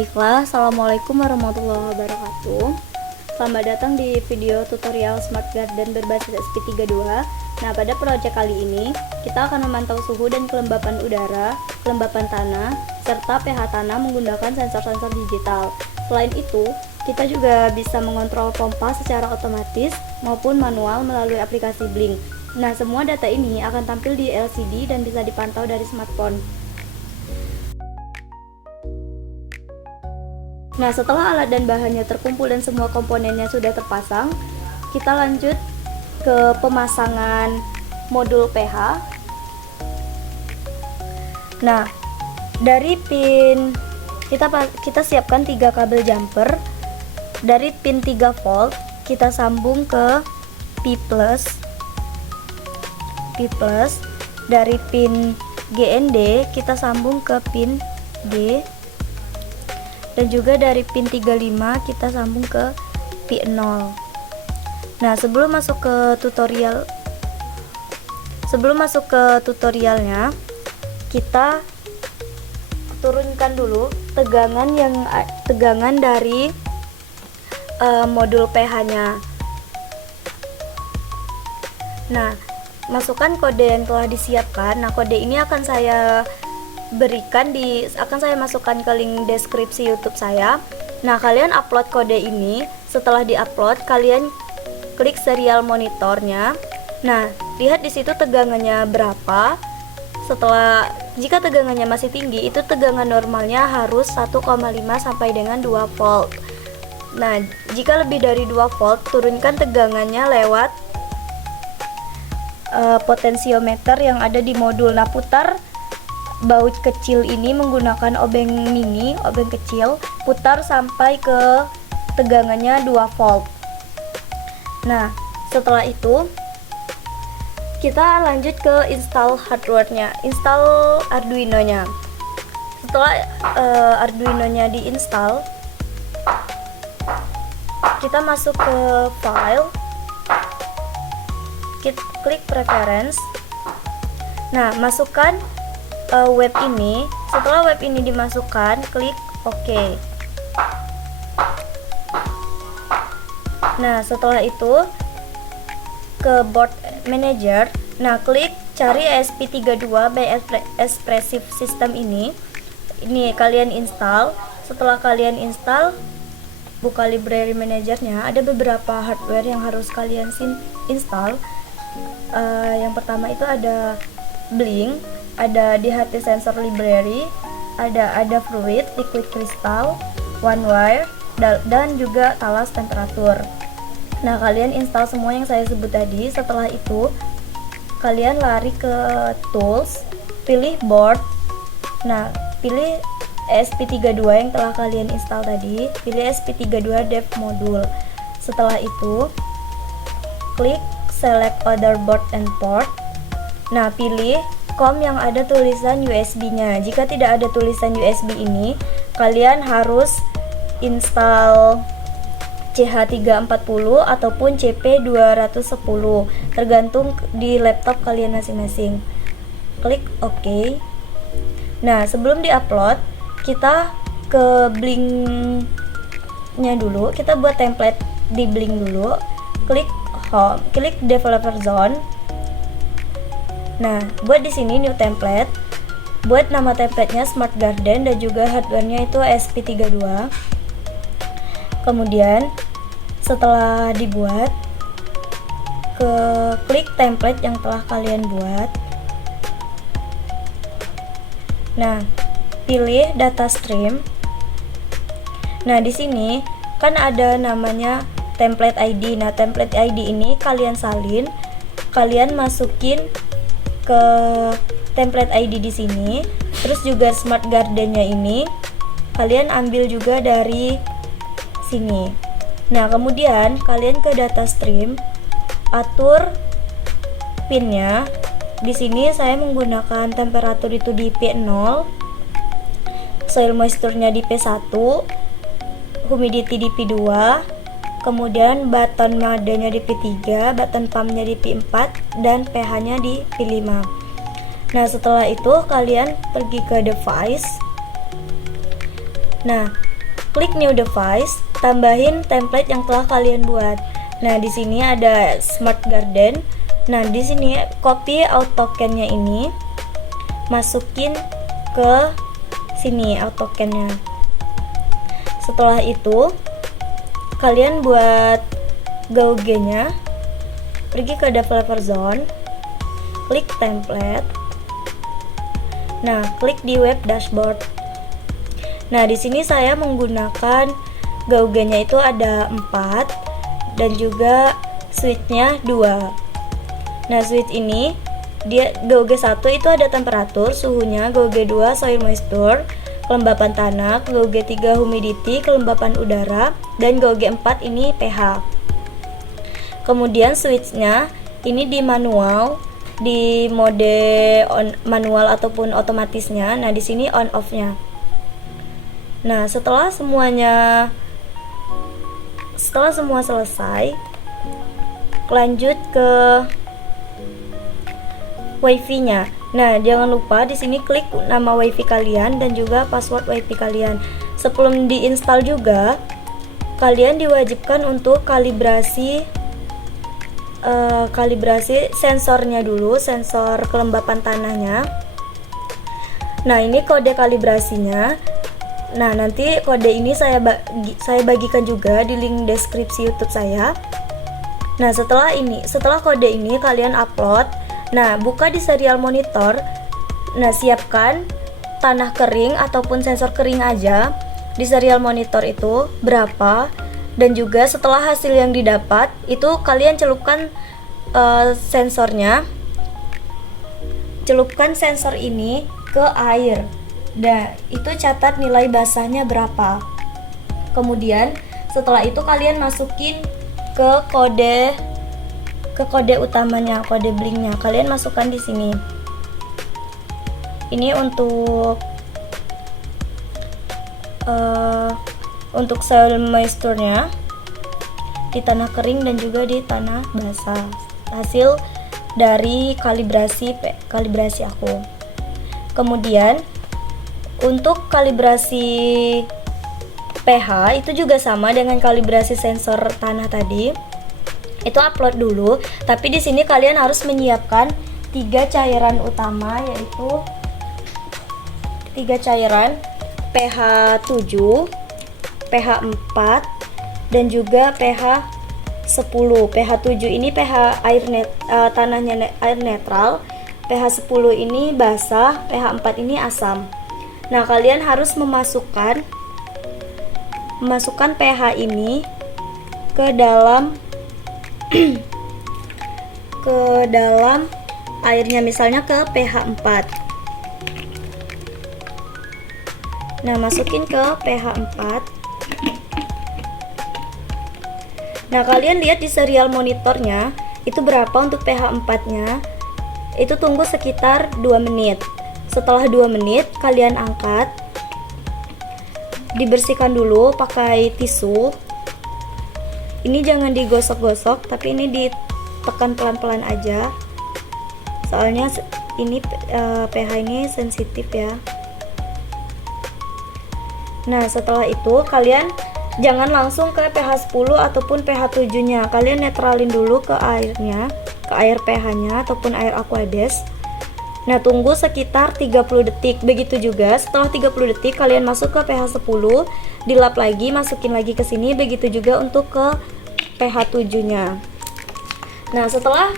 Baiklah, Assalamualaikum warahmatullahi wabarakatuh. Selamat datang di video tutorial Smart Garden berbasis SP32. Nah, pada proyek kali ini, kita akan memantau suhu dan kelembapan udara, kelembapan tanah, serta pH tanah menggunakan sensor-sensor digital. Selain itu, kita juga bisa mengontrol pompa secara otomatis maupun manual melalui aplikasi Blink. Nah, semua data ini akan tampil di LCD dan bisa dipantau dari smartphone. Nah, setelah alat dan bahannya terkumpul dan semua komponennya sudah terpasang, kita lanjut ke pemasangan modul pH. Nah, dari pin kita siapkan 3 kabel jumper. Dari pin 3 volt kita sambung ke P+. Dari pin GND kita sambung ke pin G. Dan juga dari pin 35 kita sambung ke P0. Nah, sebelum masuk ke tutorialnya, kita turunkan dulu tegangan dari modul pH-nya. Nah, masukkan kode yang telah disiapkan. Nah, kode ini akan saya masukkan ke link deskripsi YouTube saya. Nah, kalian upload kode ini. Setelah diupload, kalian klik serial monitornya. Nah, lihat di situ tegangannya berapa. Jika tegangannya masih tinggi, itu tegangan normalnya harus 1,5 sampai dengan 2 volt. Nah, jika lebih dari 2 volt, turunkan tegangannya lewat potensiometer yang ada di modul. Nah, putar baut kecil ini menggunakan obeng kecil, putar sampai ke tegangannya 2 volt. Nah, setelah itu kita lanjut ke install hardware-nya, install Arduino-nya. Setelah Arduino-nya diinstal, kita masuk ke file, klik preference. Nah, masukkan web ini. Setelah web ini dimasukkan, klik OK. Nah, setelah itu ke board manager. Nah, klik cari ESP32 by Espressif System ini. Ini kalian install. Setelah kalian install, buka library manajernya. Ada beberapa hardware yang harus kalian install. Yang pertama itu ada Blink, ada DHT Sensor Library, ada Fluid, Liquid Crystal, OneWire, dan juga Talas Temperatur. Nah, kalian install semua yang saya sebut tadi. Setelah itu, kalian lari ke Tools, pilih Board. Nah, pilih ESP32 yang telah kalian install tadi, pilih ESP32 Dev Module. Setelah itu, klik Select Other Board and Port. Nah, pilih COM yang ada tulisan USB-nya. Jika tidak ada tulisan USB ini, kalian harus install CH340 ataupun CP210, tergantung di laptop kalian masing-masing. Klik OK. Nah, sebelum diupload, kita ke Blink-nya dulu. Kita buat template di Blink dulu. Klik Home, klik Developer Zone. Nah, buat di sini new template. Buat nama templatenya Smart Garden dan juga hardware-nya itu SP32. Kemudian setelah dibuat, klik template yang telah kalian buat. Nah, pilih data stream. Nah, di sini kan ada namanya template ID. Nah, template ID ini kalian salin, kalian masukin ke template ID di sini. Terus juga Smart Garden-nya ini kalian ambil juga dari sini. Nah, kemudian kalian ke data stream, atur pinnya. Di sini saya menggunakan temperatur itu di P0, soil moisture-nya di P1, humidity di P2, kemudian button mode-nya di P3, button pump-nya di P4, dan pH-nya di P5. Nah, setelah itu kalian pergi ke device. Nah, klik new device, tambahin template yang telah kalian buat. Nah, di sini ada Smart Garden. Nah, di sini copy AutoCAD-nya ini, masukin ke sini AutoCAD-nya. Setelah itu, kalian buat GUG-nya, pergi ke Developer Zone, klik Template. Nah, klik di Web Dashboard. Nah, di sini saya menggunakan GUG-nya itu ada 4 dan juga switch-nya 2. Nah, switch ini dia GUG 1 itu ada temperatur, suhunya, GUG 2 soil moisture, kelembapan tanah, GUG 3 humidity, kelembapan udara, dan GUG 4 ini pH. Kemudian switch-nya ini di manual, di mode on manual ataupun otomatisnya. Nah, di sini on off-nya. Nah, setelah semua selesai, lanjut ke WiFi-nya. Nah, jangan lupa di sini klik nama WiFi kalian dan juga password WiFi kalian. Sebelum diinstal juga, kalian diwajibkan untuk kalibrasi sensornya dulu, sensor kelembapan tanahnya. Nah, ini kode kalibrasinya. Nah, nanti kode ini saya bagikan juga di link deskripsi YouTube saya. Nah, setelah kode ini kalian upload. Nah, buka di serial monitor. Nah, siapkan tanah kering ataupun sensor kering aja di serial monitor itu berapa, dan juga setelah hasil yang didapat itu kalian celupkan sensornya. Celupkan sensor ini ke air. Nah, itu catat nilai basahnya berapa. Kemudian setelah itu kalian masukin ke kode utamanya, kode blinknya. Kalian masukkan di sini. Ini untuk soil moisture-nya di tanah kering dan juga di tanah basah. Hasil dari kalibrasi aku. Kemudian untuk kalibrasi pH itu juga sama dengan kalibrasi sensor tanah tadi. Itu upload dulu, tapi di sini kalian harus menyiapkan 3 cairan utama, yaitu 3 cairan pH 7, pH 4, dan juga pH 10. pH 7 ini pH tanahnya air netral, pH 10 ini basah, pH 4 ini asam. Nah, kalian harus memasukkan pH ini ke dalam airnya, misalnya ke pH 4. Nah, masukin ke pH 4. Nah, kalian lihat di serial monitornya itu berapa untuk pH 4-nya. Itu tunggu sekitar 2 menit. Setelah 2 menit kalian angkat, dibersihkan dulu pakai tisu. Ini jangan digosok-gosok, tapi ini ditekan pelan-pelan aja, soalnya ini pH ini sensitif ya. Nah, setelah itu kalian jangan langsung ke pH 10 ataupun pH 7 nya, kalian netralin dulu ke airnya, ke air pH nya ataupun air Aquades. Nah, tunggu sekitar 30 detik. Begitu juga setelah 30 detik kalian masuk ke pH 10, dilap lagi, masukin lagi ke sini. Begitu juga untuk ke pH 7-nya. Nah, setelah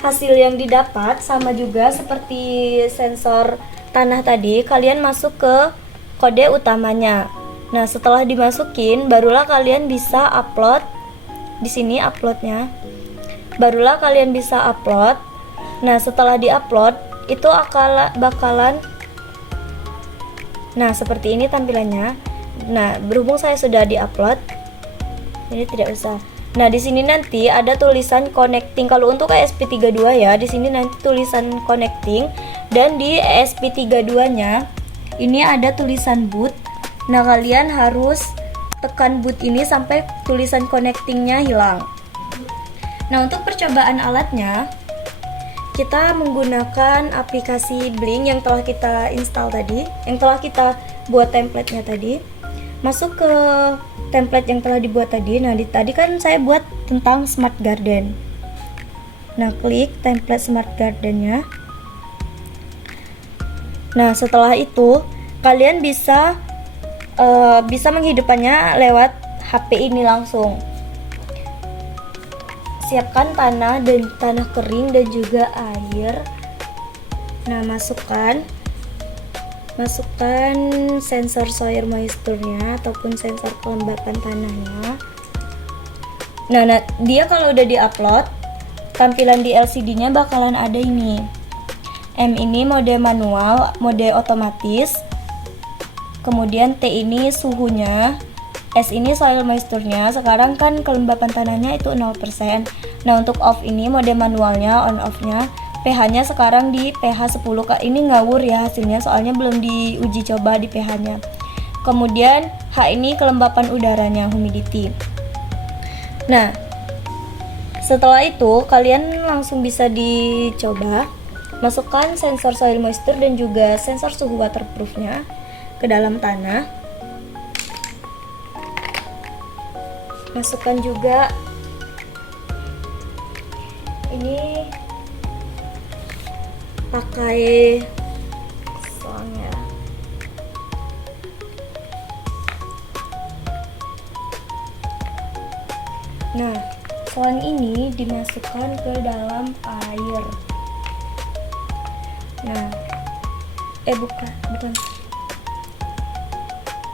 hasil yang didapat sama juga seperti sensor tanah tadi, kalian masuk ke kode utamanya. Nah, setelah dimasukin barulah kalian bisa upload. Di sini uploadnya. Barulah kalian bisa upload. Nah, setelah diupload itu bakalan seperti ini tampilannya. Nah, berhubung saya sudah diupload, jadi tidak usah. Nah, di sini nanti ada tulisan connecting. Kalau untuk ESP32 ya, di sini nanti tulisan connecting, dan di ESP32-nya ini ada tulisan boot. Nah, kalian harus tekan boot ini sampai tulisan connectingnya hilang. Nah, untuk percobaan alatnya kita menggunakan aplikasi Blink yang telah kita install tadi, yang telah kita buat template-nya tadi. masuk ke template yang telah dibuat tadi. Nah, tadi kan saya buat tentang smart garden. Nah, klik template smart gardennya. Nah, setelah itu kalian bisa menghidupkannya lewat HP ini langsung. Siapkan tanah kering dan juga air. Nah, masukkan sensor soil moisture-nya ataupun sensor kelembapan tanahnya. Nah, dia kalau udah di-upload, tampilan di LCD-nya bakalan ada ini. M ini mode manual, mode otomatis. Kemudian T ini suhunya, S ini soil moisture-nya. Sekarang kan kelembapan tanahnya itu 0%. Nah, untuk off ini mode manualnya, on off-nya. pH-nya sekarang di pH 10. Ini ngawur ya hasilnya, soalnya belum diuji coba di pH-nya. Kemudian H ini kelembapan udaranya, humidity. Nah, setelah itu kalian langsung bisa dicoba. Masukkan sensor soil moisture dan juga sensor suhu waterproof-nya ke dalam tanah. Masukkan juga ini pakai selangnya. Nah, selang ini dimasukkan ke dalam air. Nah, bukan.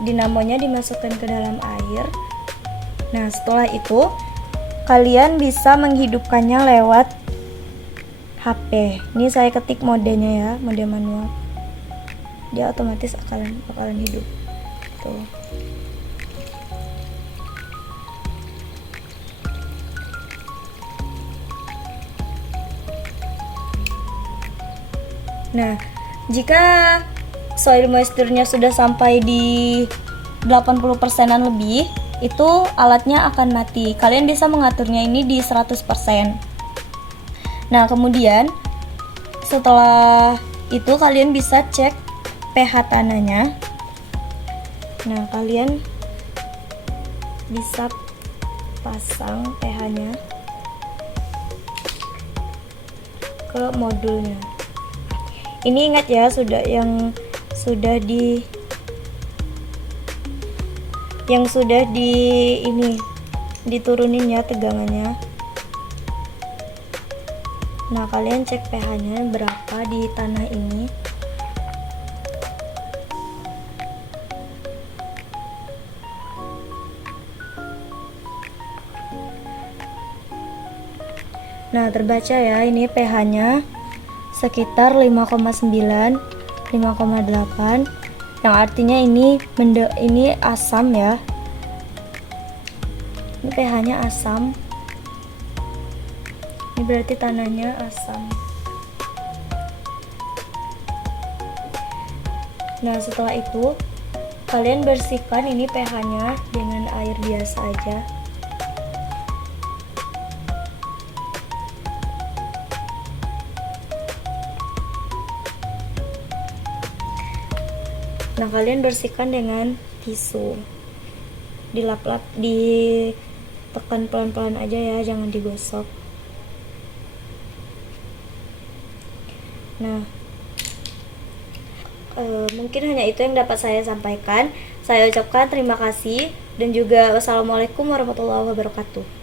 Dinamonya dimasukkan ke dalam air. Nah, setelah itu kalian bisa menghidupkannya lewat HP. Ini saya ketik modenya ya, mode manual. Dia otomatis bakalan hidup. Tuh. Nah, jika soil moisture-nya sudah sampai di 80%-an lebih, itu alatnya akan mati. Kalian bisa mengaturnya ini di 100%. Nah, kemudian setelah itu kalian bisa cek pH tanahnya. Nah, kalian bisa pasang pH-nya ke modulnya. Ini ingat ya, diturunin ya tegangannya. Nah, kalian cek pH-nya berapa di tanah ini. Nah, terbaca ya, ini pH-nya sekitar 5,9, 5,8, yang artinya ini asam ya. Ini pH-nya asam. Ini berarti tanahnya asam. Nah, setelah itu kalian bersihkan ini pH-nya dengan air biasa aja. Nah, kalian bersihkan dengan tisu. Dilap-lap, ditekan pelan-pelan aja ya, jangan digosok. Nah, mungkin hanya itu yang dapat saya sampaikan. Saya ucapkan terima kasih dan juga wassalamualaikum warahmatullahi wabarakatuh.